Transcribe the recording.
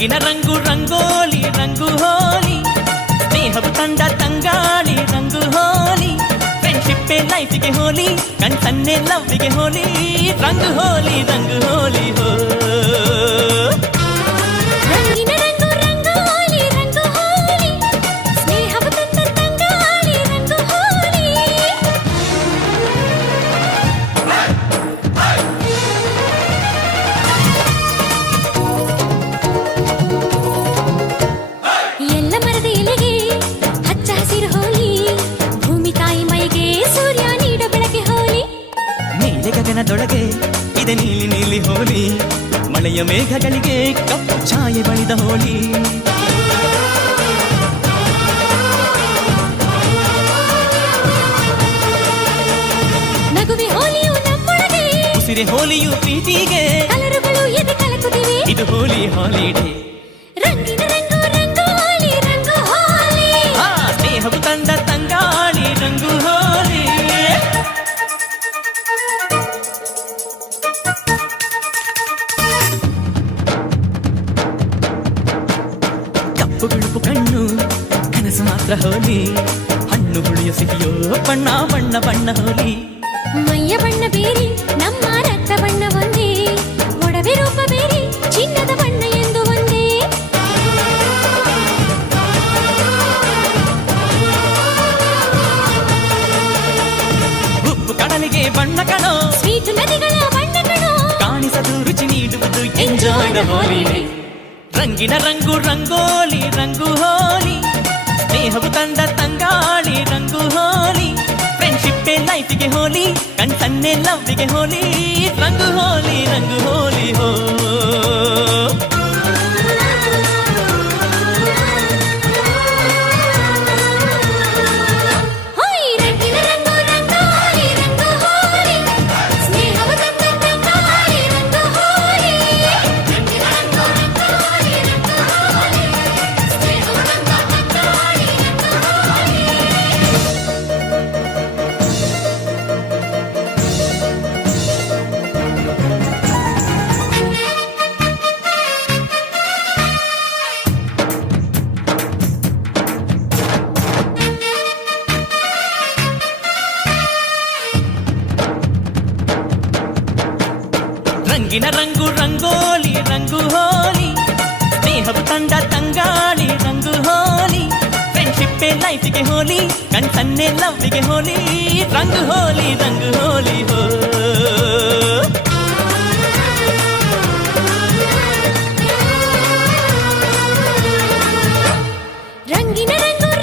ರಂಗಿನ ರಂಗು ರಂಗೋಲಿ ರಂಗು ಹೋಲಿ, ಸ್ನೇಹವು ತಂಡ ತಂಗಾಳಿ ರಂಗು ಹೋಲಿ, ಫ್ರೆಂಡ್ಶಿಪ್ಪೇ ಲೈಫಿಗೆ ಹೋಲಿ, ಕಣ್ಸನ್ನೆ ಲವ್ವಿಗೆ ಹೋಲಿ, ರಂಗು ಹೋಲಿ ರಂಗು ಹೋಲಿ ಹೋ. ಗಗನದೊಳಗೆ ಇದೆ ನೀಲಿ ನೀಲಿ ಹೋಲಿ, ಮಳೆಯ ಮೇಘಗಳಿಗೆ ಕಪ್ಪು ಛಾಯೆ ಬಳಿದ ಹೋಲಿ. ನಗುವೆ ಹೋಲಿಯು ನಮ್ಮೊಳಗೆ, ಉಸಿರೆ ಹೋಲಿಯು ಪ್ರೀತಿಗೆ, ಕಲರುಗಳು ಎದೆ ಕಲಕುತ್ತಿವೆ, ಇದು ಹೋಲಿ ಹಾಲಿಡೇ. ರಂಗಿನ ರಂಗು ರಂಗೋಲಿ ರಂಗು ಹೋಲಿ, ಸ್ನೇಹವು ತಂಡ ತಂಗಾಳಿ ರಂಗು ಹೋಲಿ. ಕಪ್ಪು ಬಿಳುಪು ಕಣ್ಣು ಕನಸು ಮಾತ್ರ ಹೋಲಿ, ಹಣ್ಣು ಹುಳಿಯು ಸಿಹಿಯೋ ಬಣ್ಣ ಬಣ್ಣ ಬಣ್ಣ ಹೋಲಿ. ಮೈಯ ಬಣ್ಣ ಬೇರೆ ನಮ್ಮ ರಕ್ತ ಬಣ್ಣ ಒಂದೇ, ಒಡವೆ ರೂಪ ಬೇರೆ ಚಿನ್ನದ ಬಣ್ಣ ಎಂದು ಒಂದೇ. ಉಪ್ಪು ಕಡಲಿಗೆ ಬಣ್ಣ ಕಣೋ, ಸ್ವೀಟ್ ನದಿಗಳ ಬಣ್ಣ ಕಣೋ, ಕಾಣಿಸದು ರುಚಿ ನೀಡುವುದು ಎಂಜಾಯ್ ದ ಹಾಲಿಡೇ. ರಂಗಿನ ರಂಗು ರಂಗೋಲಿ ರಂಗು ಹೋಲಿ, ಸ್ನೇಹವು ತಂಡ ತಂಗಾಳಿ ರಂಗು ಹೋಲಿ, ಫ್ರೆಂಡ್ಶಿಪ್ಪೇ ಲೈಫಿಗೆ ಹೋಲಿ, ಕಣ್ಸನ್ನೆ ಲವ್ವಿಗೆ ಹೋಲಿ, ರಂಗು ಹೋಲಿ ರಂಗು ಹೋಲಿ ಹೋ. ರಂಗಿನ ರಂಗು ರಂಗೋಲಿ ರಂಗು ಹೋಲಿ, ಸ್ನೇಹವು ತಂಡ ತಂಗಾಳಿ ರಂಗು ಹೋಲಿ, ಫ್ರೆಂಡ್ಶಿಪ್ಪೇ ಲೈಫಿಗೆ ಹೋಲಿ, ಕಣ್ಸನ್ನೆ ಲವ್ವಿಗೆ ಹೋಲಿ, ರಂಗು ಹೋಲಿ ಹೋ.